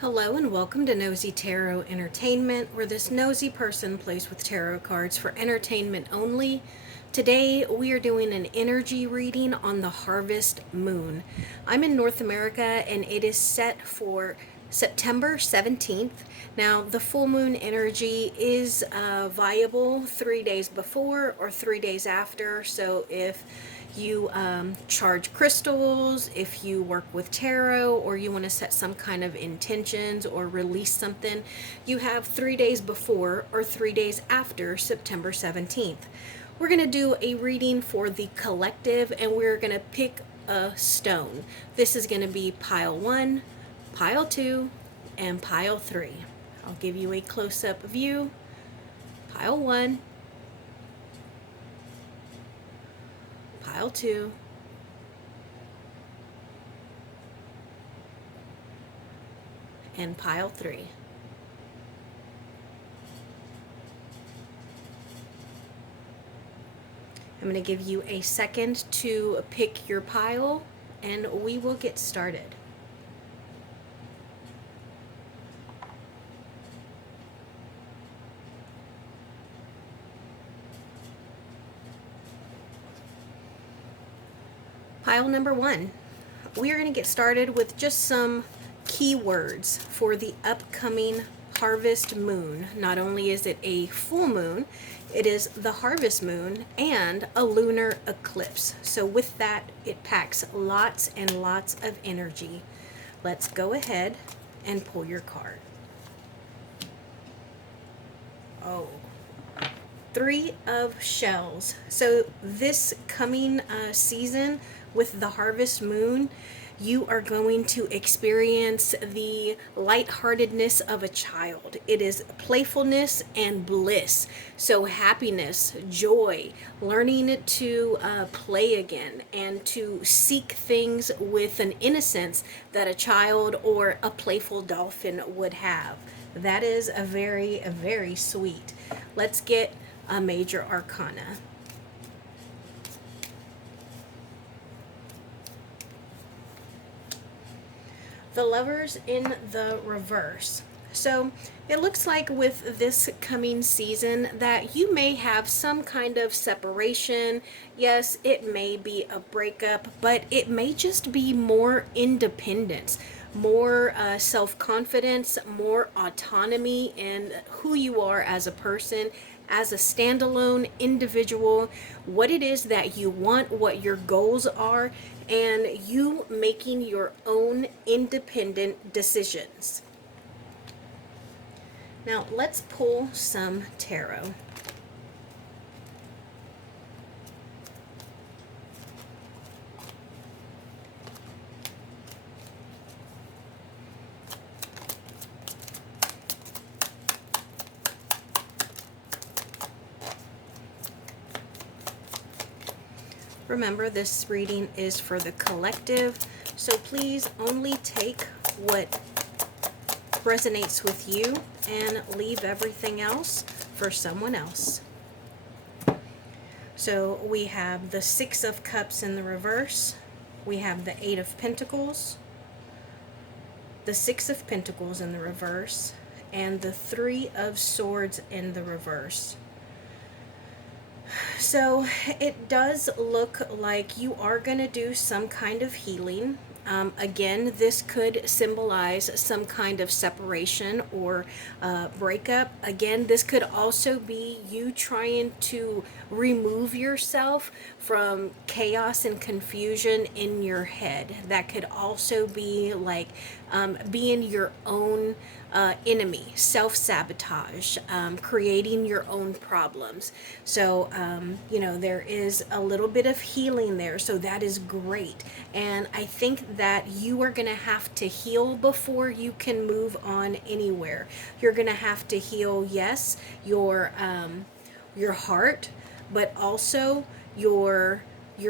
Hello and welcome to Nosy Tarot Entertainment, where this nosy person plays with tarot cards for entertainment only. Today we are doing an energy reading on the harvest moon. I'm in North America and it is set for September 17th. Now, the full moon energy is viable 3 days before or 3 days after, so if you charge crystals, if you work with tarot, or you want to set some kind of intentions or release something, you have 3 days before or 3 days after September 17th. We're going to do a reading for the collective and we're going to pick a stone. This is going to be pile 1, pile 2, and pile 3. I'll give you a close-up view. Pile 1, pile 2, and pile 3. I'm going to give you a second to pick your pile and we will get started. Pile number 1. We are going to get started with just some keywords for the upcoming harvest moon. Not only is it a full moon, it is the harvest moon and a lunar eclipse. So with that, it packs lots and lots of energy. Let's go ahead and pull your card. Oh, 3 of shells. So this coming season with the harvest moon, you are going to experience the lightheartedness of a child. It is playfulness and bliss. So happiness, joy, learning to play again and to seek things with an innocence that a child or a playful dolphin would have. That is a very sweet. Let's get a major arcana. The Lovers in the reverse. So it looks like with this coming season that you may have some kind of separation. Yes, it may be a breakup, but it may just be more independence, more self-confidence, more autonomy in who you are as a person, as a standalone individual, what it is that you want, what your goals are, and you making your own independent decisions. Now let's pull some tarot. Remember, this reading is for the collective, so please only take what resonates with you and leave everything else for someone else. So we have the 6 of Cups in the reverse, we have the 8 of Pentacles, the 6 of Pentacles in the reverse, and the 3 of Swords in the reverse. So it does look like you are going to do some kind of healing. Again, this could symbolize some kind of separation or breakup. Again, this could also be you trying to remove yourself from chaos and confusion in your head. That could also be like being your own enemy, self-sabotage, creating your own problems. So, there is a little bit of healing there, so that is great. And I think that you are going to have to heal before you can move on anywhere. You're going to have to heal, yes, your heart, but also your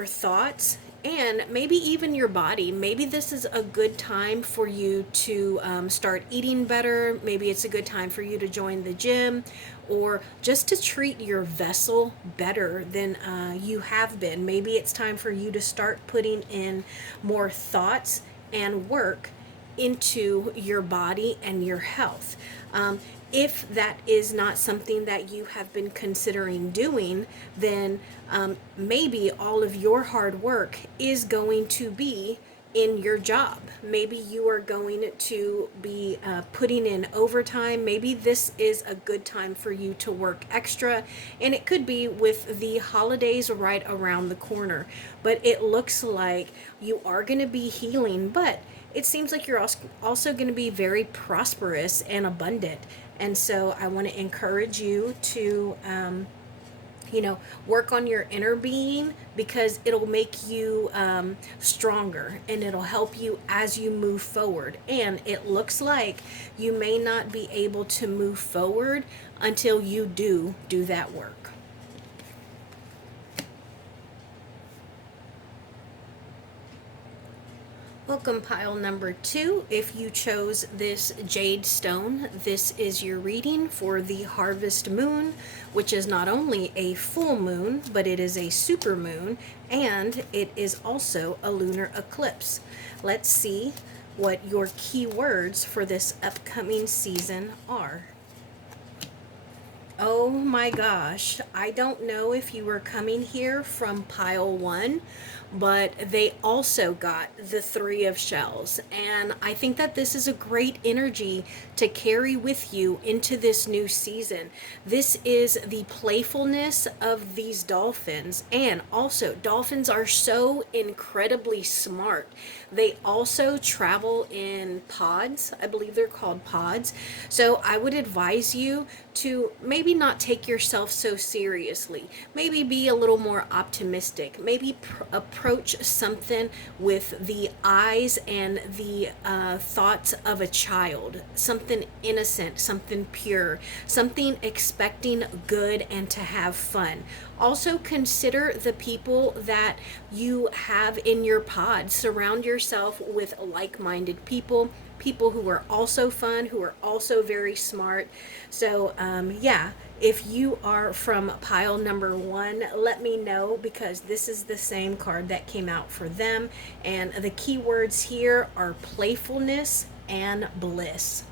thoughts, and maybe even your body. Maybe this is a good time for you to start eating better. Maybe it's a good time for you to join the gym, or just to treat your vessel better than you have been. Maybe it's time for you to start putting in more thoughts and work into your body and your health. If that is not something that you have been considering doing, then maybe all of your hard work is going to be in your job. Maybe you are going to be putting in overtime. Maybe this is a good time for you to work extra, and it could be with the holidays right around the corner. But it looks like you are going to be healing, but it seems like you're also going to be very prosperous and abundant. And so I want to encourage you to work on your inner being, because it'll make you stronger, and it'll help you as you move forward. And it looks like you may not be able to move forward until you do that work. Welcome, pile number 2. If you chose this jade stone, this is your reading for the harvest moon, which is not only a full moon, but it is a super moon, and it is also a lunar eclipse. Let's see what your key words for this upcoming season are. Oh my gosh, I don't know if you were coming here from pile 1, but they also got the 3 of shells. And I think that this is a great energy to carry with you into this new season. This is the playfulness of these dolphins. And also, dolphins are so incredibly smart. They also travel in pods. I believe they're called pods. So I would advise you to maybe not take yourself so seriously. Maybe be a little more optimistic. Maybe approach something with the eyes and the thoughts of a child. Something innocent, something pure, something expecting good and to have fun. Also consider the people that you have in your pod. Surround yourself with like-minded people, people who are also fun, who are also very smart. So if you are from pile number 1, let me know, because this is the same card that came out for them. And the keywords here are playfulness and bliss.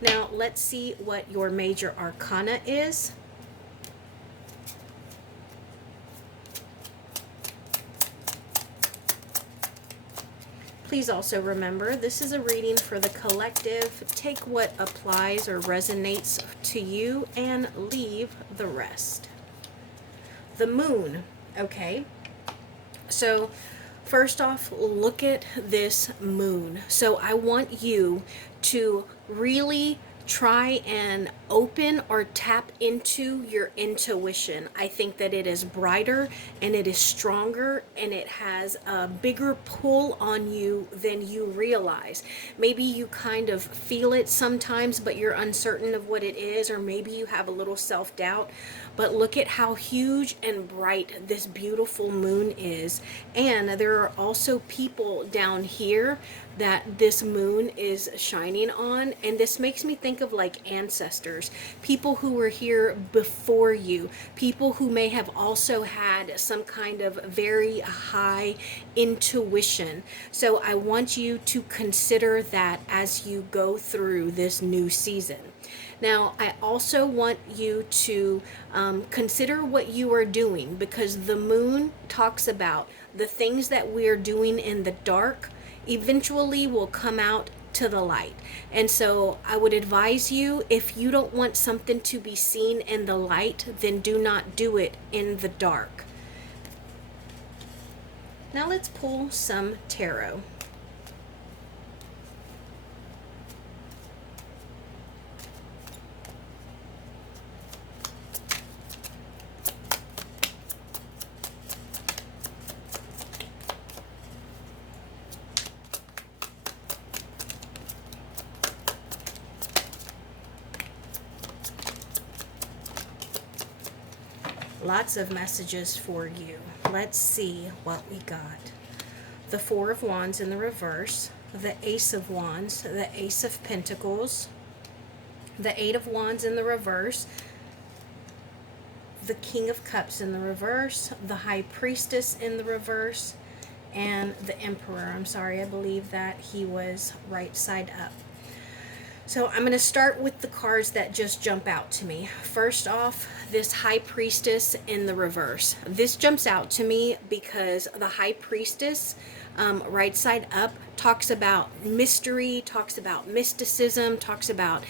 Now let's see what your major arcana is. Please also remember, this is a reading for the collective. Take what applies or resonates to you and leave the rest. The moon, okay? So first off, look at this moon. So I want you to really try and open or tap into your intuition. I think that it is brighter and it is stronger and it has a bigger pull on you than you realize. Maybe you kind of feel it sometimes, but you're uncertain of what it is, or maybe you have a little self-doubt. But look at how huge and bright this beautiful moon is. And there are also people down here that this moon is shining on, and this makes me think of like ancestors, people who were here before you, people who may have also had some kind of very high intuition. So I want you to consider that as you go through this new season. Now, I also want you to consider what you are doing, because the moon talks about the things that we're doing in the dark eventually will come out to the light. And so I would advise you, if you don't want something to be seen in the light, then do not do it in the dark. Now let's pull some tarot. Lots of messages for you. Let's see what we got. The Four of Wands in the reverse, the Ace of Wands, the Ace of Pentacles, the Eight of Wands in the reverse, the King of Cups in the reverse, the High Priestess in the reverse, and the Emperor. I'm sorry, I believe that he was right side up. So I'm going to start with the cards that just jump out to me. First off, this High Priestess in the reverse. This jumps out to me because the High Priestess, right side up, talks about mystery, talks about mysticism, talks about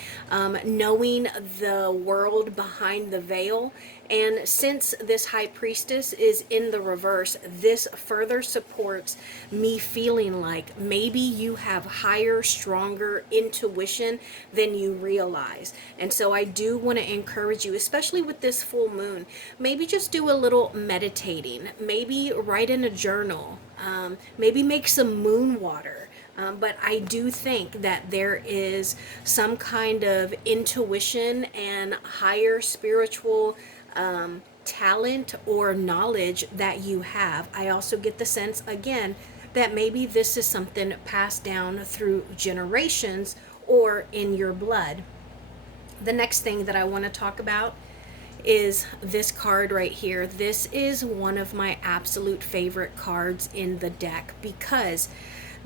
knowing the world behind the veil. And since this High Priestess is in the reverse, this further supports me feeling like maybe you have higher, stronger intuition than you realize. And so I do want to encourage you, especially with this full moon, maybe just do a little meditating, maybe write in a journal, maybe make some moon water. But I do think that there is some kind of intuition and higher spiritual talent or knowledge that you have. I also get the sense, again, that maybe this is something passed down through generations or in your blood. The next thing that I want to talk about is this card right here. This is one of my absolute favorite cards in the deck because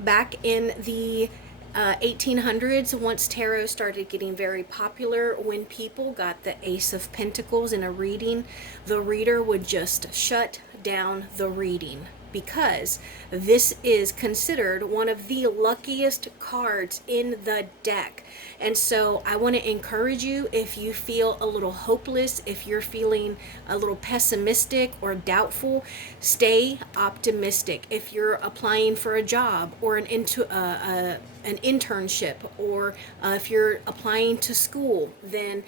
back in the 1800s, once tarot started getting very popular, when people got the Ace of Pentacles in a reading, the reader would just shut down the reading because this is considered one of the luckiest cards in the deck. And so I want to encourage you, if you feel a little hopeless, if you're feeling a little pessimistic or doubtful, stay optimistic. If you're applying for a job or an internship, or if you're applying to school, then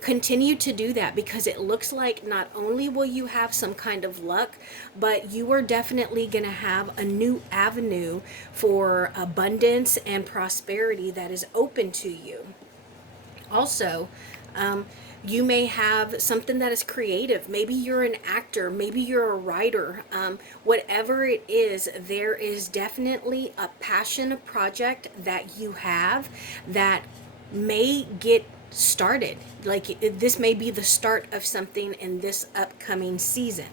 continue to do that, because it looks like not only will you have some kind of luck, but you are definitely going to have a new avenue for abundance and prosperity that is open to you. Also, you may have something that is creative. Maybe you're an actor, maybe you're a writer. Whatever it is, there is definitely a passion project that you have that may get started. Like this may be the start of something in this upcoming season.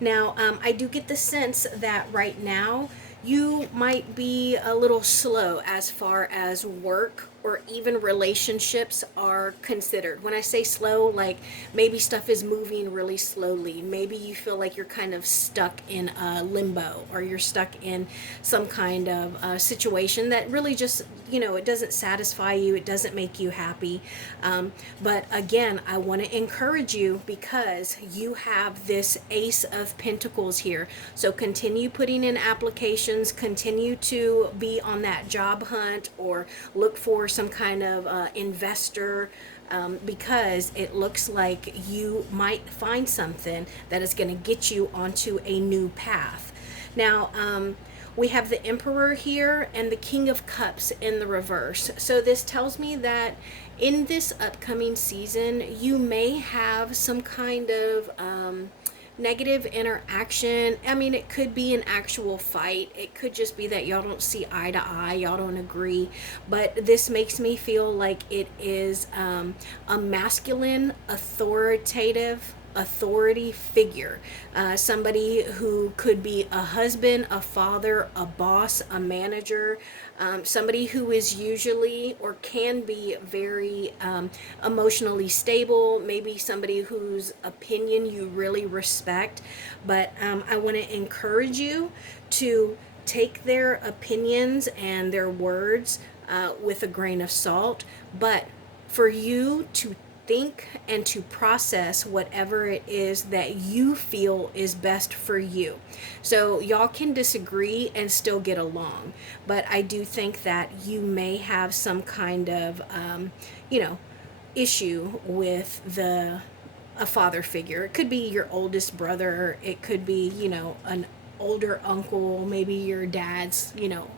Now, I do get the sense that right now you might be a little slow as far as work or even relationships are considered. When I say slow, like maybe stuff is moving really slowly. Maybe you feel like you're kind of stuck in a limbo, or you're stuck in some kind of situation that really just, it doesn't satisfy you. It doesn't make you happy. But again, I want to encourage you because you have this Ace of Pentacles here. So continue putting in applications, continue to be on that job hunt, or look for some kind of investor, because it looks like you might find something that is going to get you onto a new path. Now, we have the Emperor here and the King of Cups in the reverse. So this tells me that in this upcoming season, you may have some kind of negative interaction. I mean, it could be an actual fight. It could just be that y'all don't see eye to eye, y'all don't agree. But this makes me feel like it is a masculine, authoritative authority figure, somebody who could be a husband, a father, a boss, a manager, somebody who is usually or can be very emotionally stable, maybe somebody whose opinion you really respect. But I want to encourage you to take their opinions and their words with a grain of salt, but for you to think and to process whatever it is that you feel is best for you. So y'all can disagree and still get along, but I do think that you may have some kind of issue with a father figure. It could be your oldest brother, it could be an older uncle, maybe your dad's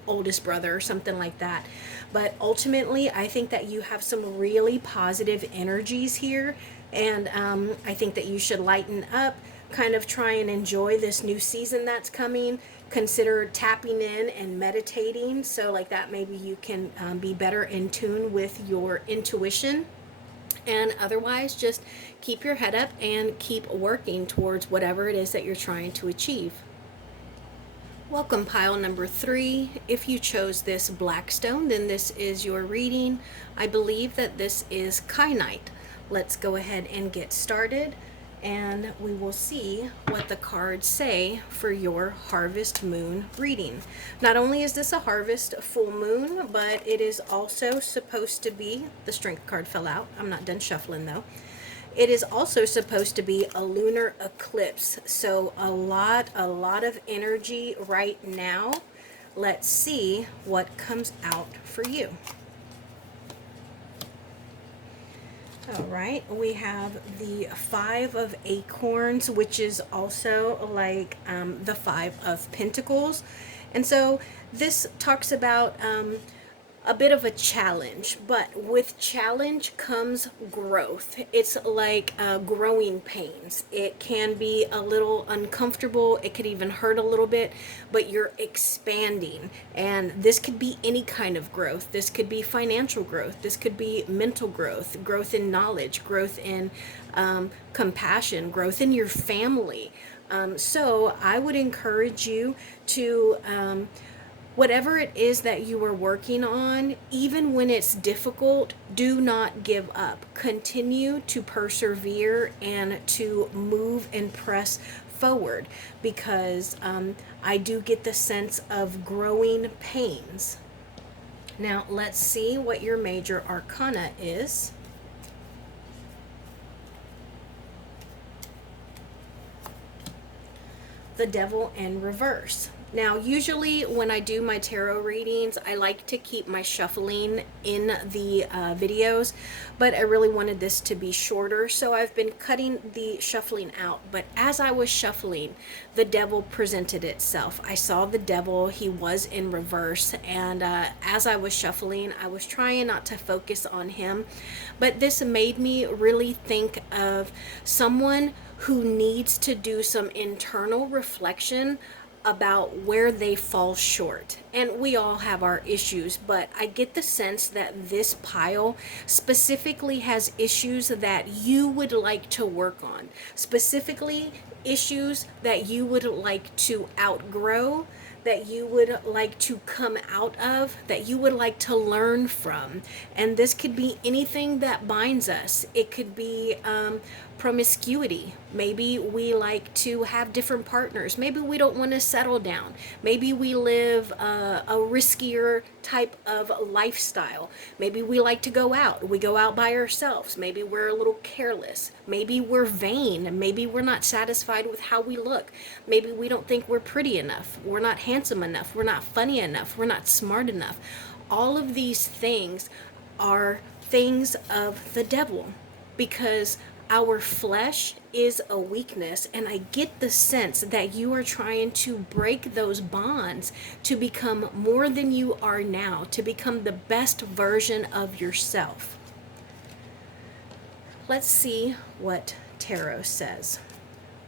oldest brother or something like that. But ultimately, I think that you have some really positive energies here, and I think that you should lighten up, kind of try and enjoy this new season that's coming. Consider tapping in and meditating, so like that maybe you can be better in tune with your intuition. And otherwise, just keep your head up and keep working towards whatever it is that you're trying to achieve. Welcome, pile number 3. If you chose this black stone, then this is your reading. I believe that this is kyanite. Let's go ahead and get started, and we will see what the cards say for your harvest moon reading. Not only is this a harvest full moon, but it is also supposed to be, the strength card fell out. I'm not done shuffling though. It is also supposed to be a lunar eclipse, so a lot of energy right now. Let's see what comes out for you. All right, we have the 5 of acorns, which is also like the 5 of pentacles. And so this talks about a bit of a challenge, but with challenge comes growth. It's like growing pains. It can be a little uncomfortable. It could even hurt a little bit, but you're expanding. And this could be any kind of growth. This could be financial growth. This could be mental growth, growth in knowledge, growth in compassion, growth in your family. So I would encourage you to whatever it is that you are working on, even when it's difficult, do not give up. Continue to persevere and to move and press forward, because I do get the sense of growing pains. Now, let's see what your major arcana is. The Devil in reverse. Now, usually when I do my tarot readings, I like to keep my shuffling in the videos, but I really wanted this to be shorter, so I've been cutting the shuffling out. But as I was shuffling, the devil presented itself. I saw the devil, he was in reverse, and as I was shuffling, I was trying not to focus on him, but this made me really think of someone who needs to do some internal reflection about where they fall short. And we all have our issues, but I get the sense that this pile specifically has issues that you would like to work on, specifically issues that you would like to outgrow, that you would like to come out of, that you would like to learn from. And this could be anything that binds us. It could be promiscuity. Maybe we like to have different partners. Maybe we don't want to settle down. Maybe we live a riskier type of lifestyle. Maybe we like to go out. We go out by ourselves. Maybe we're a little careless. Maybe we're vain. Maybe we're not satisfied with how we look. Maybe we don't think we're pretty enough. We're not handsome enough. We're not funny enough. We're not smart enough. All of these things are things of the devil, because our flesh is a weakness, and I get the sense that you are trying to break those bonds to become more than you are now, to become the best version of yourself. Let's see what tarot says.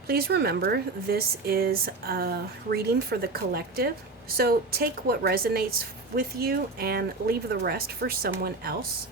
Please remember, this is a reading for the collective, so take what resonates with you and leave the rest for someone else.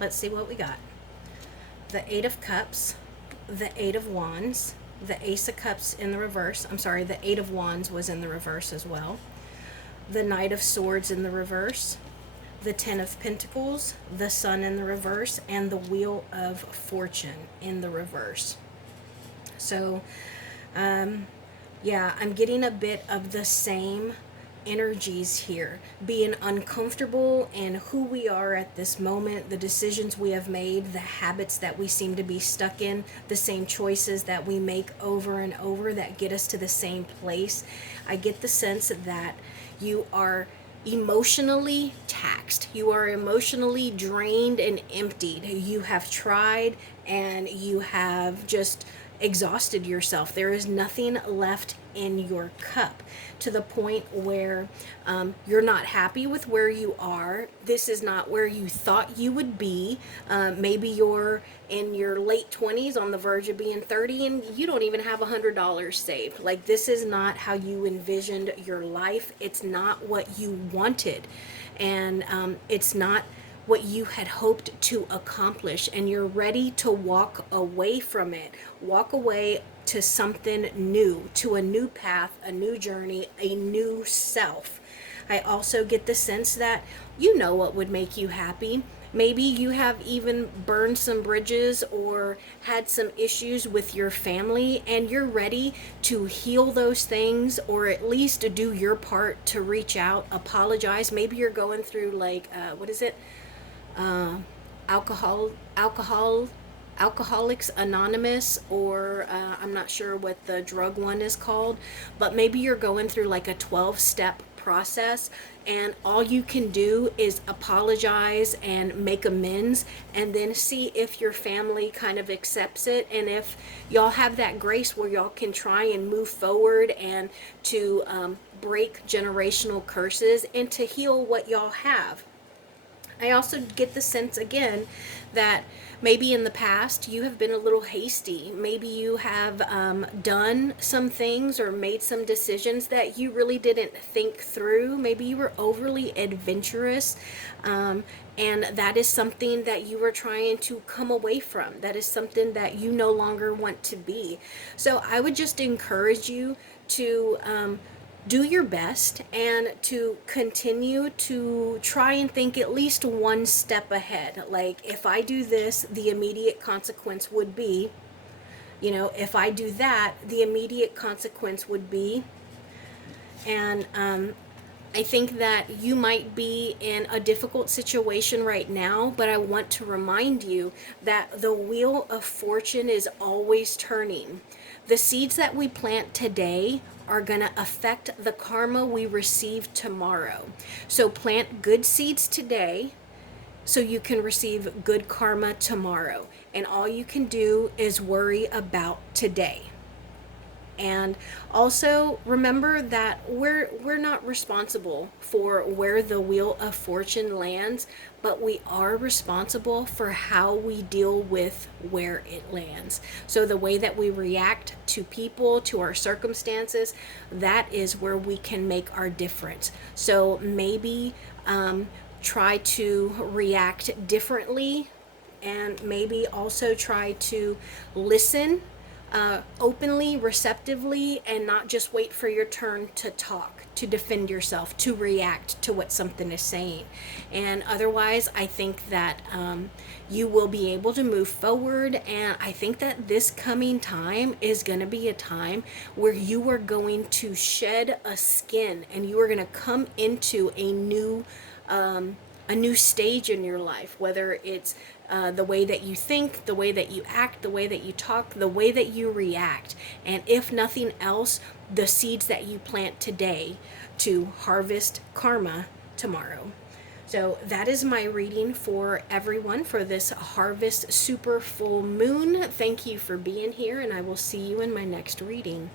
Let's see what we got. The 8 of Cups, the 8 of Wands, the Ace of Cups in the reverse. I'm sorry, the 8 of Wands was in the reverse as well. The Knight of Swords in the reverse, the 10 of Pentacles, the Sun in the reverse, and the Wheel of Fortune in the reverse. So, yeah, I'm getting a bit of the same energies here, being uncomfortable in who we are at this moment, the decisions we have made, the habits that we seem to be stuck in, the same choices that we make over and over that get us to the same place. I get the sense that you are emotionally taxed. You are emotionally drained and emptied. You have tried and you have just exhausted yourself. There is nothing left in your cup, to the point where you're not happy with where you are. This is not where you thought you would be. Maybe you're in your late 20s on the verge of being 30 and you don't even have $100 saved. Like, this is not how you envisioned your life. It's not what you wanted. And it's not what you had hoped to accomplish, and you're ready to walk away from it. Walk away to something new, to a new path, a new journey, a new self. I also get the sense that you know what would make you happy. Maybe you have even burned some bridges or had some issues with your family, and you're ready to heal those things, or at least do your part to reach out, apologize. Maybe you're going through, like, what is it? Uh, Alcoholics Anonymous, or I'm not sure what the drug one is called, but maybe you're going through like a 12-step process, and all you can do is apologize and make amends, and then see if your family kind of accepts it, and if y'all have that grace where y'all can try and move forward and to break generational curses and to heal what y'all have. I also get the sense again that maybe in the past you have been a little hasty. Maybe you have done some things or made some decisions that you really didn't think through. Maybe you were overly adventurous, and that is something that you are trying to come away from. That is something that you no longer want to be. So I would just encourage you to do your best and to continue to try and think at least one step ahead. Like, if I do this, the immediate consequence would be, if I do that, the immediate consequence would be. And I think that you might be in a difficult situation right now, but I want to remind you that the wheel of fortune is always turning. The seeds that we plant today are going to affect the karma we receive tomorrow. So plant good seeds today so you can receive good karma tomorrow. And all you can do is worry about today. And also remember that we're not responsible for where the wheel of fortune lands, but we are responsible for how we deal with where it lands. So the way that we react to people, to our circumstances, that is where we can make our difference. So maybe try to react differently, and maybe also try to listen openly, receptively, and not just wait for your turn to talk, to defend yourself, to react to what something is saying. And otherwise, I think that you will be able to move forward. And I think that this coming time is going to be a time where you are going to shed a skin, and you are going to come into a new stage in your life, whether it's the way that you think, the way that you act, the way that you talk, the way that you react. And if nothing else, the seeds that you plant today to harvest karma tomorrow. So that is my reading for everyone for this harvest super full moon. Thank you for being here, and I will see you in my next reading.